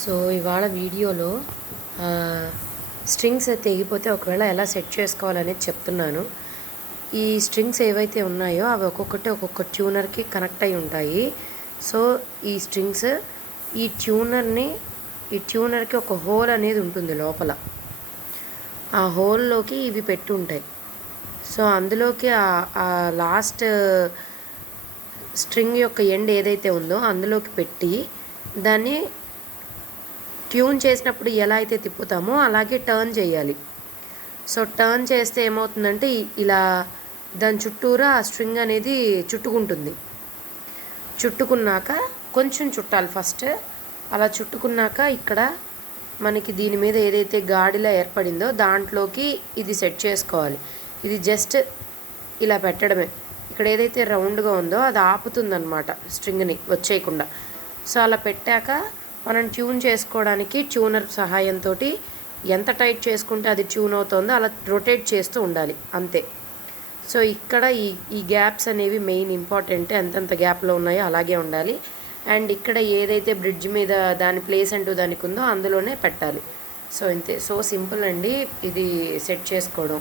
So ఇవాళ వీడియోలో strings తెగిపోతే ఒకవేళ ఎలా సెట్ చేసుకోవాలనేది చెప్తున్నాను. ఈ స్ట్రింగ్స్ ఏవైతే ఉన్నాయో అవి ఒక్కొక్కటి ఒక్కొక్క ట్యూనర్కి కనెక్ట్ అయి ఉంటాయి. సో ఈ స్ట్రింగ్స్ ఈ ట్యూనర్కి ఒక హోల్ అనేది ఉంటుంది లోపల. ఆ హోల్లోకి ఇవి పెట్టి ఉంటాయి. సో అందులోకి ఆ లాస్ట్ స్ట్రింగ్ యొక్క ఎండ్ ఏదైతే ఉందో అందులోకి పెట్టి దాన్ని ట్యూన్ చేసినప్పుడు ఎలా అయితే తిప్పుతామో అలాగే టర్న్ చేయాలి. సో టర్న్ చేస్తే ఏమవుతుందంటే ఇలా దాని చుట్టూరా ఆ స్ట్రింగ్ అనేది చుట్టుకుంటుంది. చుట్టుకున్నాక కొంచెం చుట్టాలి ఫస్ట్. అలా చుట్టుకున్నాక ఇక్కడ మనకి దీని మీద ఏదైతే గాడిలా ఏర్పడిందో దాంట్లోకి ఇది సెట్ చేసుకోవాలి. ఇది జస్ట్ ఇలా పెట్టడమే. ఇక్కడ ఏదైతే రౌండ్గా ఉందో అది ఆపుతుందన్నమాట స్ట్రింగ్ని వచ్చేయకుండా. సో అలా పెట్టాక మనం ట్యూన్ చేసుకోవడానికి ట్యూనర్ సహాయంతో ఎంత టైట్ చేసుకుంటే అది ట్యూన్ అవుతుందో అలా రొటేట్ చేస్తూ ఉండాలి అంతే. సో ఇక్కడ ఈ గ్యాప్స్ అనేవి మెయిన్ ఇంపార్టెంట్. ఎంతెంత గ్యాప్లో ఉన్నాయో అలాగే ఉండాలి. అండ్ ఇక్కడ ఏదైతే బ్రిడ్జ్ మీద దాని ప్లేస్ అంటూ దానికి ఉందో అందులోనే పెట్టాలి. సో ఇంతే. సో సింపుల్ అండి ఇది సెట్ చేసుకోవడం.